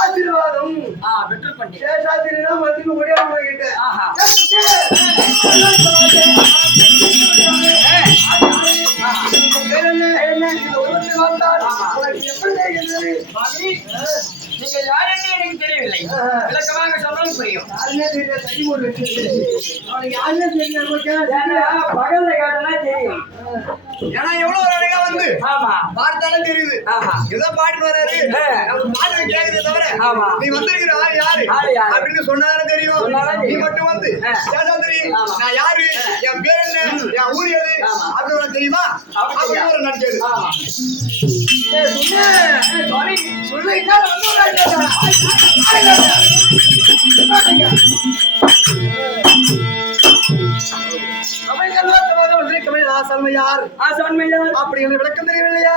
ஆசீர்வாதம் பெற்று பண்ணி சேஷாத்திரினா மதிப்பு முடியாம கிட்ட நீங்க யாருன்னு எனக்கு தெரியவில்லை. விளக்கமாக சொன்னாலும் புரியும். பகல்ல கேட்டனா தெரியும். ஏன்னா எவ்வளவு ஒரு அழகா வந்து பார்த்தாலும் தெரியுது. ஏதோ பாட்டு வராரு பாட்டு கேக்குதே தவிர நீ வந்திருக்கிற யாரு அப்படின்னு சொன்னாலும் தெரியும். நீ மட்டும் வந்து சேஷாத்திரி நான் யாரு, என் பேர் என்ன, என் ஊர் எது அப்படின்னு தெரியுமா? அப்படின்னு ஒரு நடிச்சது அப்படி விளக்கம் தெரியவில்லையா?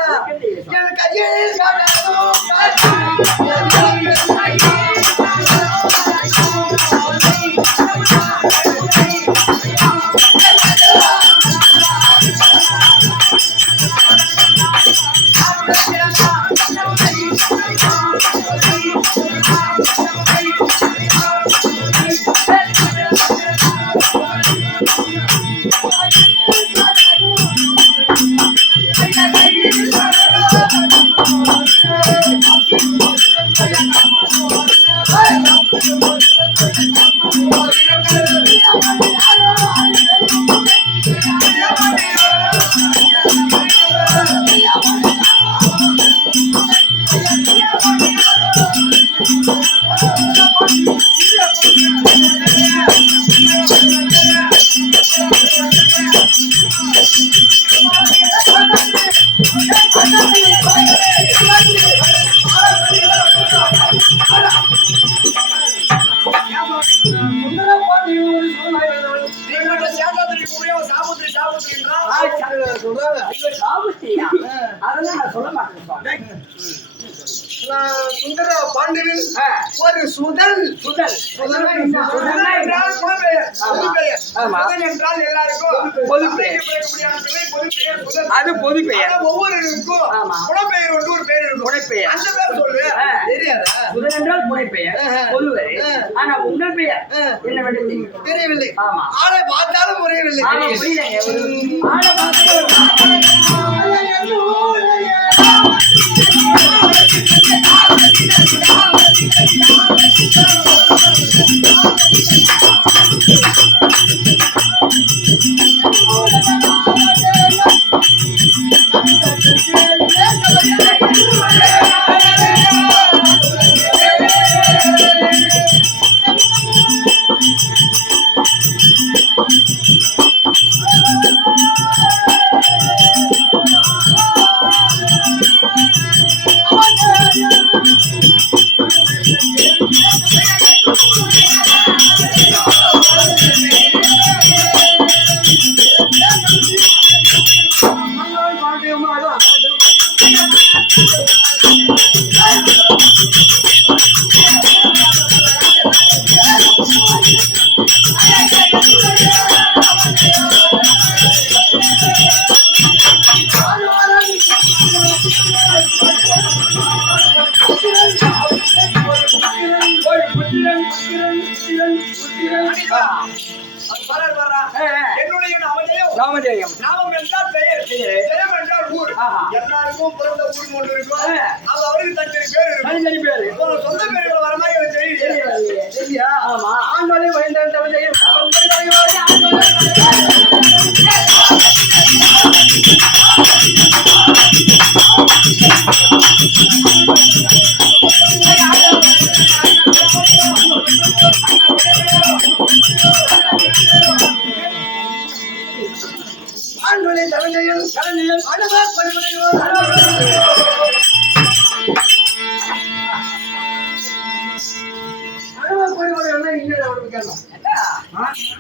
சுந்தர பாண்டியன் ஒரு சுதல் என்றால் புதுப்பெயர். சுதன் என்றால் எல்லாருக்கும் பொது பெயர். அது பொது பெயர். ஒவ்வொருக்கும் புலப்பெயர் ஒன்று ஒரு பெயர் இருக்கும். புனைப்பெயர். அந்த பெயர் சொல்லு. தெரியாதா? சுதன் என்றால் புனைப்பெயர் பொதுவரை. ஆனா உங்கள் பெயர் என்னவென்று தெரியவில்லை. ஆமா. ஆளை பார்த்தாலும் புரியவில்லை. ஆமா, புரியலைங்க. ஆளை பார்த்தாலும் என்னுடைய நாமஜெயம். ராமஜெயம். நாமம் என்றால் பெயர். ஜெயம் என்றால் ஊர். எல்லாருக்கும் பிறந்த ஊர் ஒன்று இருக்கும். அது அவருக்கு தனி பேர் இருக்கும். பேரு சொந்த பேர்கள் வர மாதிரி எனக்கு தெரியல. ஆமா. ஆண்டோலே வைந்தேன் ஜெயம்.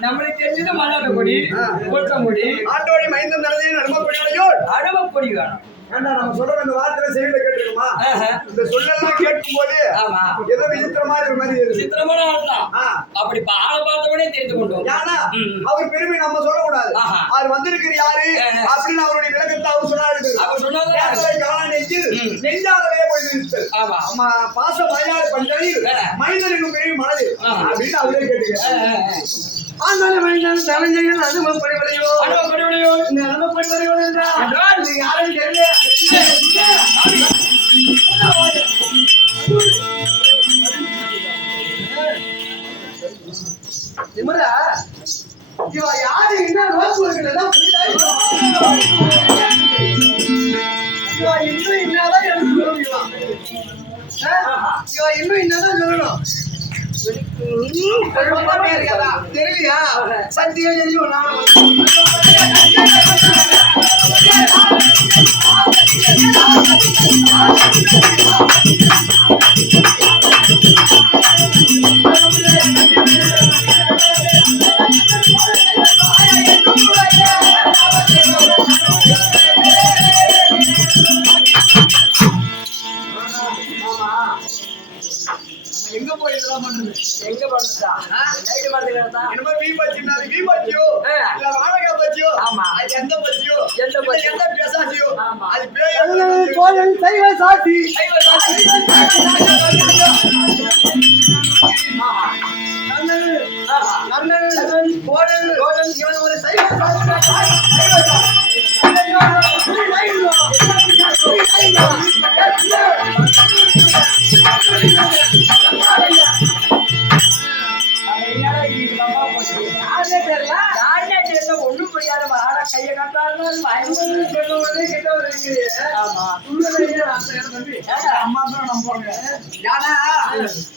நம்மளுக்கு தெரிஞ்சது மல்லாத கொடி, கொடி, ஆண்டோடி மைந்தன் தனதையும் அனுபவப்படியோ அனுபவப்பொடி வேணும். நம்ம சொல்ற இந்த வார்த்தை செய்தியில கேட்டுருக்குமா? இந்த சொல்லலாம் கேட்கும் போது ஏதோ விசித்திரமா இருக்கிற மாதிரி விசித்திரமான ஆள்தான். அப்படி ஆளை பார்த்தவனே தெரிந்து கொண்டோம். ஏன்னா அவர் பெருமை நம்ம சொல்லக்கூடாது. அவர் வந்திருக்கிற யாரு அப்படின்னு அவருடைய விளக்கத்தை அவர் சொன்னாரு. அவர் சொன்னது நெஞ்சாலவே போய் நிறுத்தல். ஆமா, பாச மலையாள பஞ்சனையில் மைந்தனுக்கு பெரிய மனது அப்படின்னு அவரே கேட்டுக்க. ஆனாலும் மைந்தன் தலைஞ்சையில் அனுபவப்படிவடையோ இந்த அனுபவப்படிவடையோ என்றால் இது யாரும் தெரியல. நிமரா இவ யாரு என்ன நோக்கு இருக்கிறதா புரியுதா? இவ இன்னும் என்னதான் எனக்கு சொல்லணும். இவ இன்னும் என்னதான் சொல்லணும். தெரியலையா? சத்தியம் தெரியும். எங்க போய் இதெல்லாம் பண்றது? எங்க பண்றதா? நைட் பண்றதா? என்னமோ வீ பச்சினா வீ பச்சியோ இல்ல வாடகை பச்சியோ. ஆமா, அது எந்த பச்சியோ எந்த பேசாசியோ. ஆமா, அது பேய் கோயில் சைவ சாட்சி. நன்னன் கோயில் இவன் ஒரு சைவ சாட்சி. ஒண்ணும் புரியாத கையை காட்டாலும் அம்மா தான் நம்புவாங்க. ஏன்னா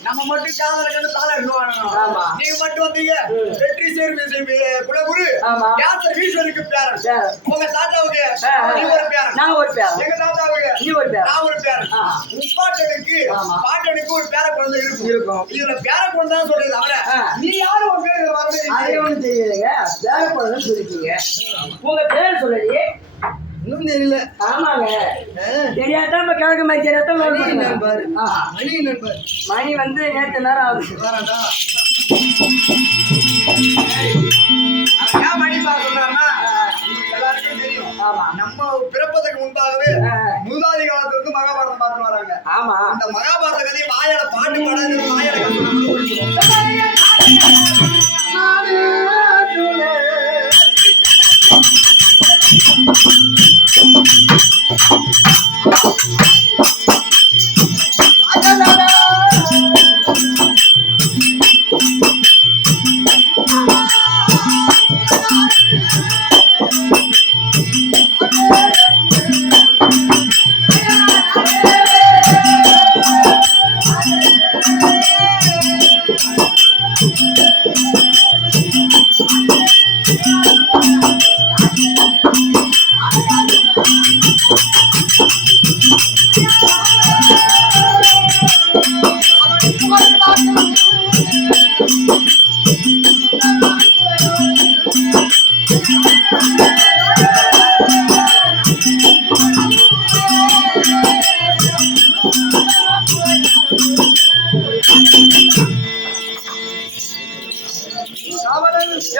நம்ம மட்டும் காதல கண்டு தாள வாங்கணும். நீங்க மட்டும் வந்தீங்க வெற்றி சேர்வு குலகுரு ஈஸ்வருக்கு பேரன். உங்க தாத்தாவுக்கு நீ ஒரு பேரன், நான் ஒரு பேரன். எங்க தாத்தாவுக்கு நீ ஒரு பேரன், நான் ஒரு பேரன். முப்பாட்டனுக்கு பாட்டனுக்கு ஒரு பேர குழந்தை இருக்கும். இதுல பேர குழந்தை சொல்றது அவரை நீ யாரும் உங்க பேர் வரது ஒண்ணு தெரியலைங்க. பேர குழந்தை சொல்லிருக்கீங்க. உங்க பேர் சொல்லலையே. இன்னும் தெரியல. ஆமாங்க தெரியாதான் இப்ப கிழக்கு மாதிரி தெரியாதான் பாரு மணி வந்து நேற்று நேரம் ஆகுது வராடா. ஏன் மணி பாக்குறாருன்னா எல்லாருக்கும் தெரியும். ஆமா நம்ம பிறப்பதற்கு முன்பாகவே மூதாதி காலத்துல இருந்து மகாபாரதம் பார்த்து வராங்க. ஆமா அந்த மகாபாரத கதையை வாயால பாட்டு பாடாது வாயால கத்துறோம்.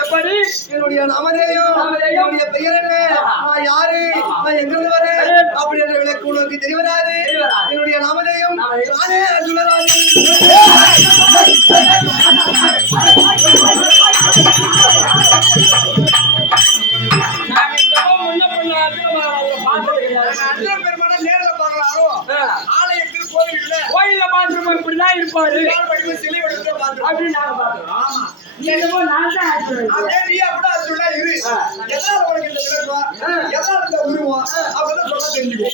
எப்படி என்னுடைய நாமதேயம் என்னுடைய பெயர் என்ன, நான் யாரு, நான் எங்கிருந்து வரேன் அப்படி என்ற விளக்கு உனக்கு தெரிவராது. என்னுடைய நாமதேயம் நானே அர்ஜுனராஜன். நேரில் பார்க்கலாம். ஆலயத்தில் கோயில்ல பாத்துருப்போம். இப்படிதான் இருப்பாரு சிலை அப்படின்னு நாங்க பாக்குறோம். ஆமா என்னமோ நான் தான் அப்படியே கூட அதுல இரு. எல்லாரும் உனக்கு இந்த விளக்கம் எல்லாரும் இந்த உருவம் அப்படின்னு சொல்ல தெரிஞ்சுக்கோ.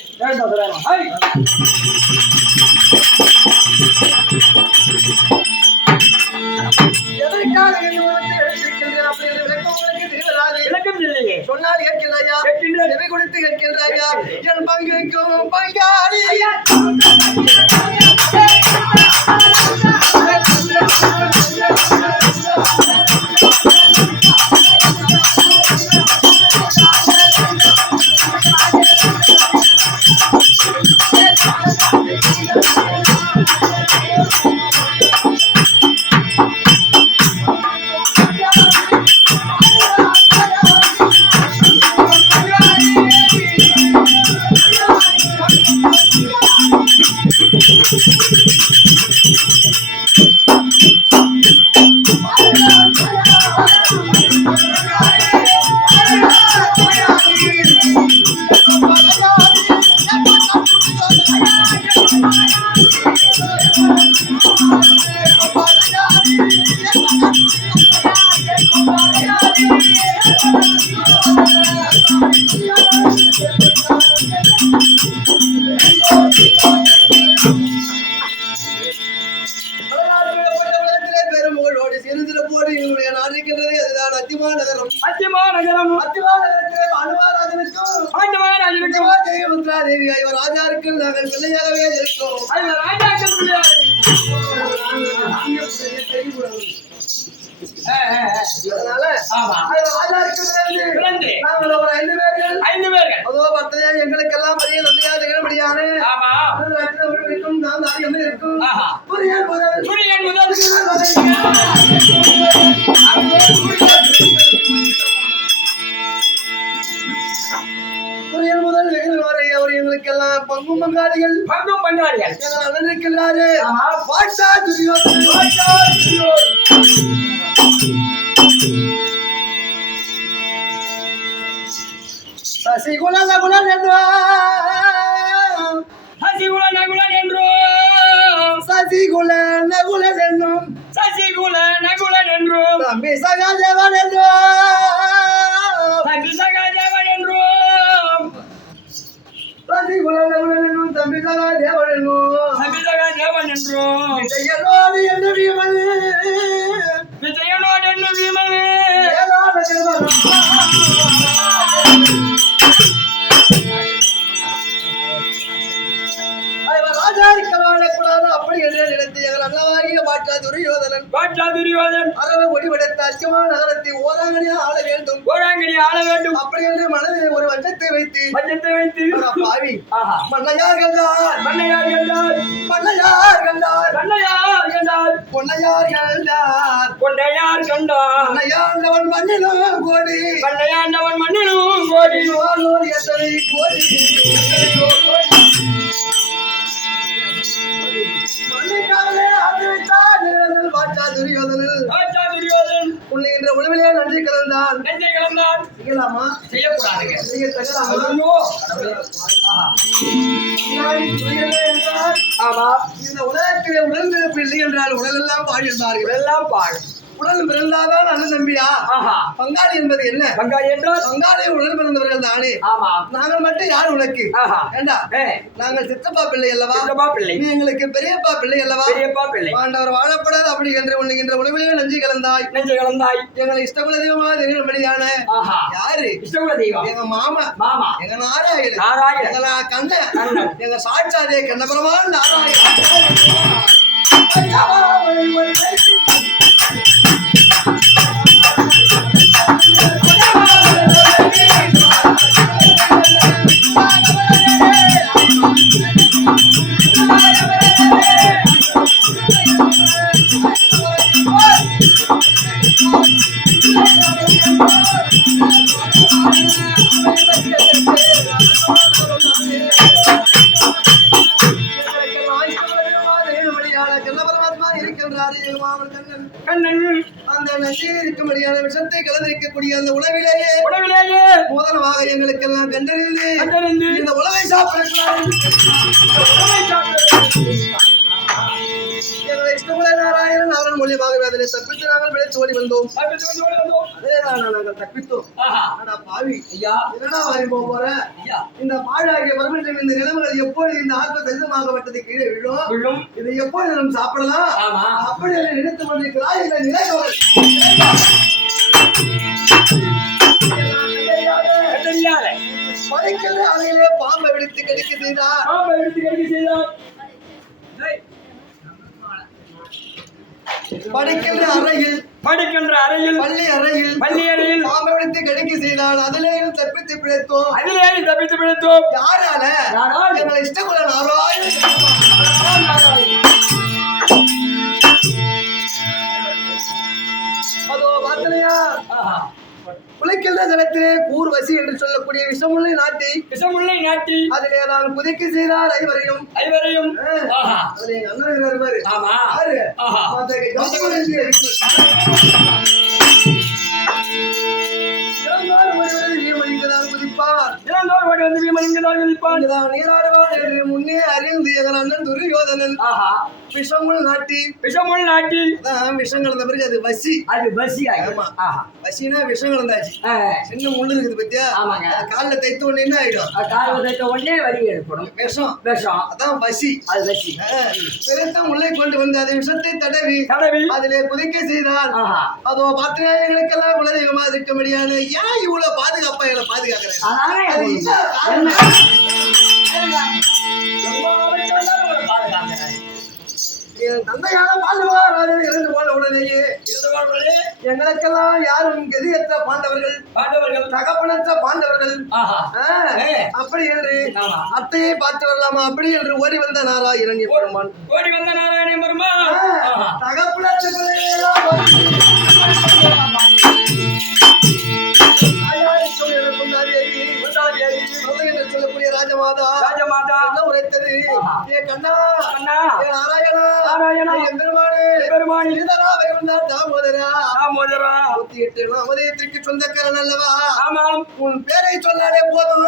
எதற்காக எடுத்திருக்கின்றேன் அப்படி விளக்கம் உங்களுக்கு தெரிவதாது. விளக்கம் இல்லையே சொன்னால் கேட்கிறாயா, செவி கொடுத்து கேட்கிறாயா, என் பங்குக்கும் பங்காளி ராஜாக்கள் நாங்கள் பிள்ளையாகவே இருக்கோம். எங்களுக்கெல்லாம் பெரிய நல்லையாடுகிறபடியான நான் இருக்கும் முதல் வெகு வரை அவர் எங்களுக்கெல்லாம் பங்கும் பங்காளிகள் அண்ணன் இருக்கின்றாரு. சசிகுல நகுலன் என்றும் சசிகுல நகுலன் என்றும் தம்பி சகாதேவன் என்றும் தம்பி சகாதேவன் என்றும் விஜயனோடு என்று வீமன் ராஜாதிக்க வாழக்கூடாது அப்படி என்று நினைத்து எங்கள் அண்ணவாகிய பாட்டா துரியோதனன் துரியோதனன் அரவ ஒடிவெடுத்த அச்சமான நகரத்தை ஓராங்கனியா ஆள வேண்டும். ஓராங்கனி ஆள வேண்டும். அப்படி என்று மனதில் ஒரு வஞ்சத்தை வைத்து பாவி ஆஹா மன்னையார் கண்டார் மன்னையார் கண்டார் மன்னையார் கண்டார் மன்னையார் கண்டார் பொன்னையார் கண்டார் பொன்னையார் கண்டார் மன்னையாண்டவன் மண்ணிலும் கோடி மன்னையாண்டவன் மண்ணிலும் கோடி வாழ்வோர் எத்தனை கோடி எத்தனையோ கோடி மண்ணைக்காலே அறிவித்தார் நிழலில் பாட்டா துரியோதனில் ராஜா துரியோதனன் உன்னை என்ற உணவிலே நன்றி கலந்தான். நெஞ்சை கலந்தான். செய்யலாமா? செய்யக்கூடாதுங்க. செய்ய தகலாமா? ஐயோ ஆஹா முன்னாடி துரியனே என்றார். ஆமா இந்த உலகத்திலே உடல் பிள்ளை என்றால் உடலெல்லாம் வாழ்ந்தார்கள். எல்லாம் பாழ். உடல் பிறந்தாதான் அண்ணன் தம்பியா? ஆஹா பங்காளி என்பது என்ன? பங்காளி என்றால் பங்காளி உடல் பிறந்தவர்கள் தானே. ஆமா நாங்கள் மட்டும் யார் உனக்கு? ஆஹா ஏண்டா ஏ நாங்கள் சித்தப்பா பிள்ளை அல்லவா? சித்தப்பா பிள்ளை நீ எங்களுக்கு பெரியப்பா பிள்ளை அல்லவா? பெரியப்பா பிள்ளை. ஆண்டவர் வாழப்படாது அப்படி என்று உண்ணுகின்ற உணவிலே நஞ்சு கலந்தாய். நெஞ்சை கலந்தாய். எங்களை இஷ்டகுல தெய்வமா தெரியும்படியான ஆஹா யாரு? இஷ்டகுல தெய்வம் எங்க மாமா மாமா எங்க நாராயணன் நாராயணன் எங்களா கண்ணன் கண்ணன் எங்க சாட்சாதே கண்ணபரமா நாராயணன். அந்த நஞ்சு இருக்கும்படியான விஷத்தை கலந்திருக்கக்கூடிய அந்த உணவிலேயே முதலமாக எங்களுக்கெல்லாம் கண்டறிந்து இந்த உணவை சாப்பிடக்கூடாது. எங்களை இஷ்டமுள்ள நாராயணன் அவர்கள் மூலியமாக அதனை தப்பித்து நாங்கள் விளைத்து ஓடி வந்தோம். அதேதான் நாங்கள் தப்பித்தோம். பாவி என்னடா வாரி போற இந்த பாழாகிய வறுமையின் இந்த நிலைமைகள் எப்பொழுது இந்த ஆத்ம சைதமாகப்பட்டது கீழே விழும் இதை எப்பொழுது நாம் சாப்பிடலாம் அப்படி நினைத்துக் கொண்டிருக்கிறார் இந்த நிலைகள் படைக்கல அலையிலே பாம்பை விடுத்து கடிக்க செய்தார். படிக்கின்ற அறையில் பள்ளி அறையில் பாம்பை விடுத்து கடிக்க செய்தால் அதிலேயும் தப்பித்து பிழைத்தோம். யாரால? எங்களை இஷ்டக்குள்ள நாராயணன். அதோ வார்த்தையா குலைக்கின்ற ஜலத்திலே கூர்வசி என்று சொல்லக்கூடிய விஷமுள்ளை நாட்டி அதிலே நான் புதைக்கு செய்தார் ஐவரையும் அதில் எங்க அண்ணன் இருப்பாரு. முன்னே அறிந்து எங்கள் அண்ணன் துரியோதனன் விஷமுள் நாட்டி விஷம் கலந்த பிறகு அது வசி. ஆமா வசினா விஷம் கலந்தாச்சு. சின்ன முள்ளு இருக்குது பத்தியா? காலில் தைத்த உடனே என்ன ஆயிடும்? விஷம். அதான் வசி. பிறத்தான் உள்ளே கொண்டு வந்து அதை விஷத்தை தடவி அதிலே குதிக்க செய்தால் அதோ பார்த்தா எங்களுக்கெல்லாம் குலதெய்வமா இருக்க முடியாது. ஏன் இவ்வளவு பாதுகாப்பா எங்களை பாதுகாக்கிறேன்? தந்தையான பாண்டவராஜன் இருந்து போன உடனேயே எங்களுக்கெல்லாம் யாரும் கதியற்ற பாண்டவர்கள் தகப்பனற்ற பாண்டவர்கள் அப்படி என்று அத்தையை பார்த்து வரலாமா அப்படி என்று ஓடி வந்த நாராயணன் பெருமான் தகப்பனற்ற சொல்லக்கூடிய ராஜமாதா உரைத்தது கண்ணா நாராயணா பெருமானி தாமோதரா 108 அவதயத்திற்கு சொந்தக்காரன் அல்லவா? உன் பேரை சொன்னாலே போதும்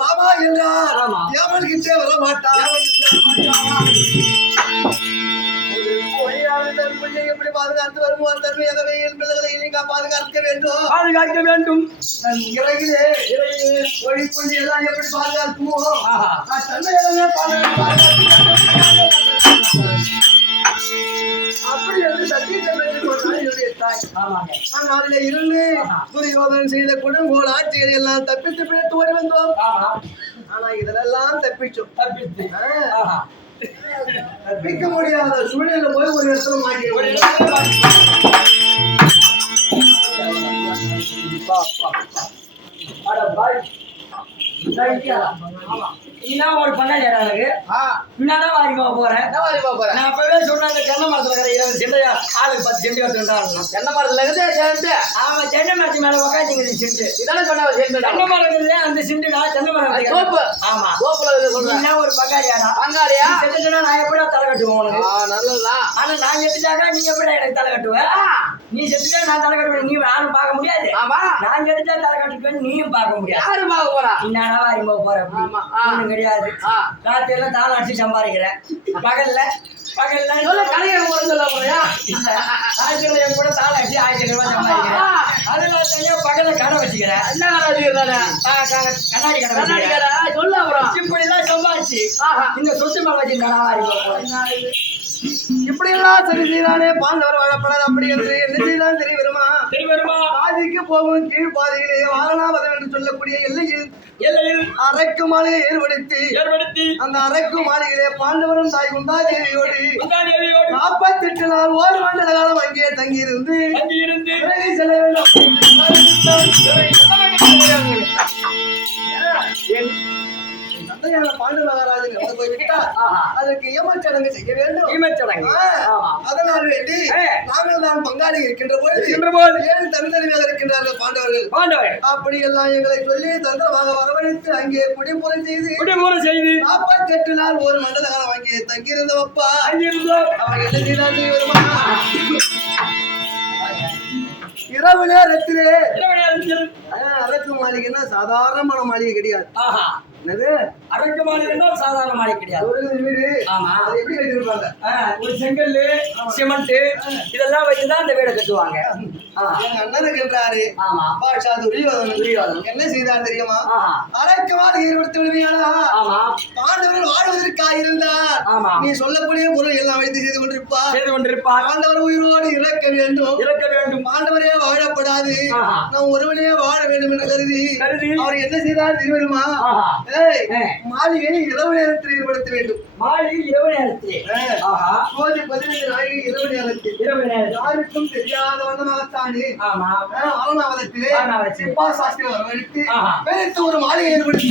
ராமா என்றார். யாவர்கிட்டே வர மாட்டார். எப்படி பாதுகாத்து வருவார் தன்மையாகவே என் பிள்ளைகளை நீங்க பாதுகாக்க வேண்டும். தன் இறகிலே ஒளி புள்ளி எல்லாம் எப்படி பாதுகாக்குவோம் அப்படி என்று சத்தியத்தை என்னுடைய தாய் நாளில இருந்து துரியோதனன் செய்த கொடுங்கோல் ஆட்சிகளை எல்லாம் தப்பித்து பிழைத்து ஓடி வந்தோம். ஆனா இதெல்லாம் தப்பிச்சோம். தப்பிக்க முடியாத சூழ்நிலை போய் ஒரு இடத்துல மாட்டி இதான் ஒரு பண்ணாடி எனக்கு என்னதான் வாரிமா போறேன் என்ன மாதிரி போறேன் நான் அப்பவே சொன்னேன் அந்த தென்னை மரத்துல இருக்கிற 20 சென்டையா ஆளுக்கு 10 சென்ட் எடுத்துட்டாங்க தென்னை மரத்துல இருந்து சேர்ந்து ஆமா தென்னை மரத்து மேல உட்காந்துங்க சென்ட் இதானே சொன்ன சேர்ந்து தென்னை மரத்துல அந்த சென்ட்டுடா தென்னை மரம் தோப்பு ஆமா தோப்புல சொல்றேன் என்ன ஒரு பங்காளியாடா பங்காளியா செத்துட்டா நான் எப்படியா தலை கட்டுவேன் உனக்கு நல்லதுதான் ஆனா நான் செத்துட்டாக்கா நீ எப்படி எனக்கு தலை கட்டுவேன் நீ செத்துட்டா நான் தலை கட்டுவேன் நீ யாரும் பார்க்க முடியாது ஆமா நான் செத்துட்டா தலை கட்டுவேன் நீயும் பார்க்க முடியாது யாரு பார்க்க போறா என்னடா வாரிமா போற ஆமா. ஒண்ணும் கிடையாது ராத்திரில தாளம் அடிச்சு சம்பாதிக்கிறேன் பகல்ல சொல்ல கடையை போற சொல்ல போறியா ராத்திரில என் கூட தாளம் அடிச்சு 1000 ரூபாய் சம்பாதிக்கிறேன் அதுல தனியா பகல்ல கடை வச்சுக்கிறேன் என்ன கடை தானே கண்ணாடி கடை கண்ணாடி வச்சுக்கிறேன் கடை சொல்ல அப்புறம் இப்படி எல்லாம் சம்பாதிச்சு இந்த சொத்து மேல வச்சிருந்தா வாரிமா போறேன் இப்படி எல்லாம் சரி செய்தானே பாண்டவர் வாழப்படாது அப்படி என்று என்ன செய்தான் தெரிய வருமா பாதிக்கு போகும் கீழ் பாதையிலே வாரணாவதம் என்று சொல்லக்கூடிய எல்லையில் அரைக்கு மாளிகை ஏற்படுத்தி அந்த அரைக்கு மாளிகையிலே பாண்டவரும் தாய் குந்தா தேவியோடு 48 நாள் ஒரு மண்டல காலம் அங்கே தங்கியிருந்து விலகி செல்ல வேண்டும். தந்தையான பாண்டு மகாராஜன் இறந்து போய்விட்டார். அதற்கு ஈமச்சடங்கு செய்ய வேண்டும். அதனால் வேண்டி நாங்கள் தான் பங்காளி இருக்கின்ற போது 7 தமிழறிவியாக இருக்கின்றார்கள் பாண்டவர்கள். அப்படி எல்லாம் எங்களை சொல்லி தந்திரமாக வரவழைத்து அங்கே குடிமுறை செய்து 48 நாள் ஒரு மண்டல காலம் அங்கே தங்கியிருந்தவப்பா அவன் என்ன செய்தார் வருமா இரவு நேரத்திலே அரக்கு மாளிகைன்னா சாதாரணமான மாளிகை கிடையாது. அரக்கு மாளிகைன்னா சாதாரண மாளிகை கிடையாது. ஒரு வீடு ஆமா எப்படி கட்டிருப்பாங்க ஒரு செங்கல்லு சிமெண்ட் இதெல்லாம் வச்சுதான் இந்த வீடை கட்டுவாங்க. எங்க அண்ணனுக்கு என்றாரு பாஷா துரியோதனன் என்ன செய்தார் தெரியுமா அரக்கு மாளிகை ஏற்படுத்த விடுமையானா பாண்டவர்கள் வாழ்வதற்காக இருந்தார். நீ சொல்லக்கூடிய பொருள் எல்லாம் வைத்து செய்து கொண்டிருப்பார். பாண்டவர் உயிரோடு இறக்க வேண்டும் பாண்டவரே வாழப்படாது நாம் ஒருவனே வாழ வேண்டும் என்று கருதி அவர் என்ன செய்தார் தெரியுமா மாளிகை இரவு நேரத்தில் ஏற்படுத்த வேண்டும். மாளிகை இரவு நேரத்தில் 15 நாளிகை இரவு நேரத்தில் யாருக்கும் தெரியாத வண்ணமாகத்தானே ஆரணாவதத்திலே சிப்பா சாஸ்திரி வரவழைத்து ஒரு மாளிகை ஏற்படுத்தி